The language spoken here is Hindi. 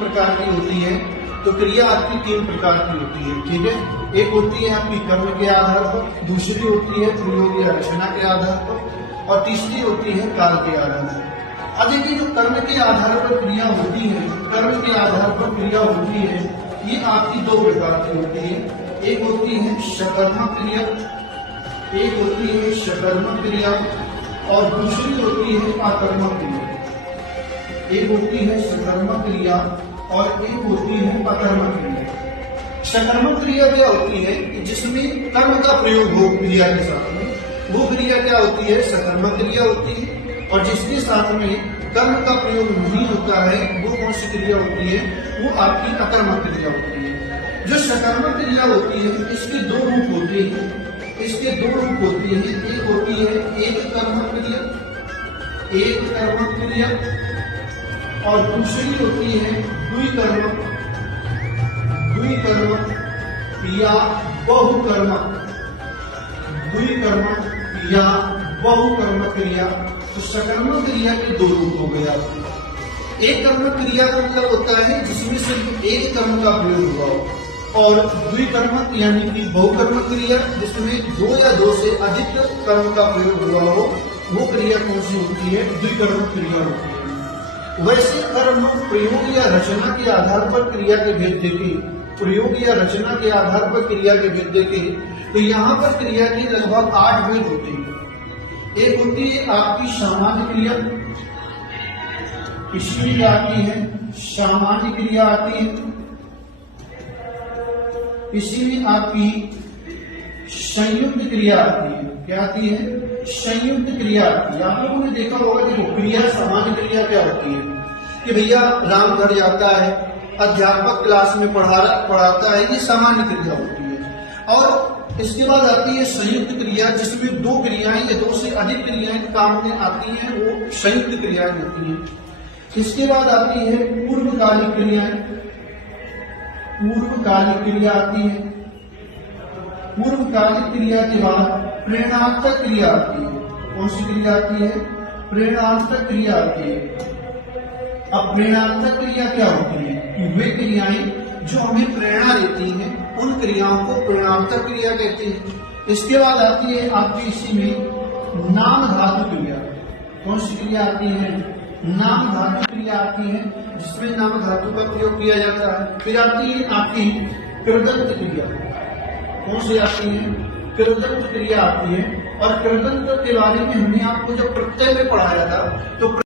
प्रकार की होती है। तो क्रिया आपकी 3 प्रकार की होती है, ठीक है। एक होती है आपकी कर्म के आधार पर, दूसरी होती है प्रयोग या रचना के आधार पर, और तीसरी होती है काल के आधार पर। अब देखिए, जो कर्म के आधार पर क्रिया होती है, कर्म के आधार पर क्रिया होती है, ये आपकी 2 प्रकार की होती है। एक होती है सकर्मक क्रिया, एक होती है सकर्मक क्रिया, और दूसरी होती है अकर्मक क्रिया। एक होती है सकर्मक क्रिया और एक होती है अकर्मक क्रिया। सकर्मक क्रिया क्या होती है कि जिसमें कर्म का प्रयोग हो क्रिया के साथ में, वो क्रिया क्या होती है, सकर्मक क्रिया होती है। और जिसके साथ में कर्म का प्रयोग नहीं होता है, वो कौन सी क्रिया होती है, वो आपकी अकर्मक क्रिया होती है। जो सकर्मक क्रिया होती है, इसके 2 रूप होते हैं। इसके 2 रूप होती है। एक होती है एक कर्मक क्रिया, एक कर्मक क्रिया, और दूसरी होती है द्विकर्मक या बहुकर्मक, द्विकर्मक या बहुकर्मक क्रिया। तो सकर्मक क्रिया के 2 रूप हो गए आपके। एक कर्मक क्रिया का मतलब होता है जिसमें सिर्फ एक कर्म का प्रयोग हुआ हो, और द्विकर्मक यानी कि बहुकर्मक क्रिया जिसमें 2 या 2 से अधिक कर्म का प्रयोग हुआ हो, वो क्रिया कौन सी होती है, द्विकर्मक क्रिया होती है। वैसे कर्म प्रयोग या रचना के आधार पर क्रिया के भेद देखे, प्रयोग या रचना के आधार पर क्रिया के भेद देखे, तो यहाँ पर क्रिया के लगभग 8 भेद होते हैं। एक होती है आपकी सामान्य क्रिया, इसमें आती है सामान्य क्रिया आती है। इसी में आपकी संयुक्त क्रिया आती है। क्या आती है, संयुक्त क्रिया आती है। आप लोगों ने देखा होगा, देखो क्रिया सामान्य क्रिया क्या होती है कि भैया राम घर जाता है, अध्यापक क्लास में पढ़ाता है, ये सामान्य क्रिया होती है। और इसके बाद आती है संयुक्त क्रिया, जिसमें 2 क्रियाएं या 2 से अधिक क्रियाएं काम में आती हैं, वो संयुक्त क्रियाएं होती हैं। इसके बाद आती है पूर्वकालिक क्रियाएं, पूर्वकालिक क्रिया आती है। पूर्वकालिक क्रिया के बाद प्रेरणार्थक क्रिया आती है। कौन सी क्रिया आती है, प्रेरणार्थक क्रिया आती है। अब प्रेरणार्थक क्रिया क्या होती है कि वे क्रियाएं जो हमें प्रेरणा देती हैं, उन क्रियाओं को प्रेरणार्थक क्रिया कहते हैं। इसके बाद आती है आपकी इसी में नाम धातु क्रिया। कौन सी क्रिया आती है, नाम धातु क्रिया आती है, जिसमें नाम धातु का प्रयोग किया जाता है। फिर आती है आपकी कृदंत क्रिया। कौन सी आती है, कृदंत क्रिया आती है। और कृदंत के बारे में हमने आपको जब प्रत्यय में पढ़ाया था, तो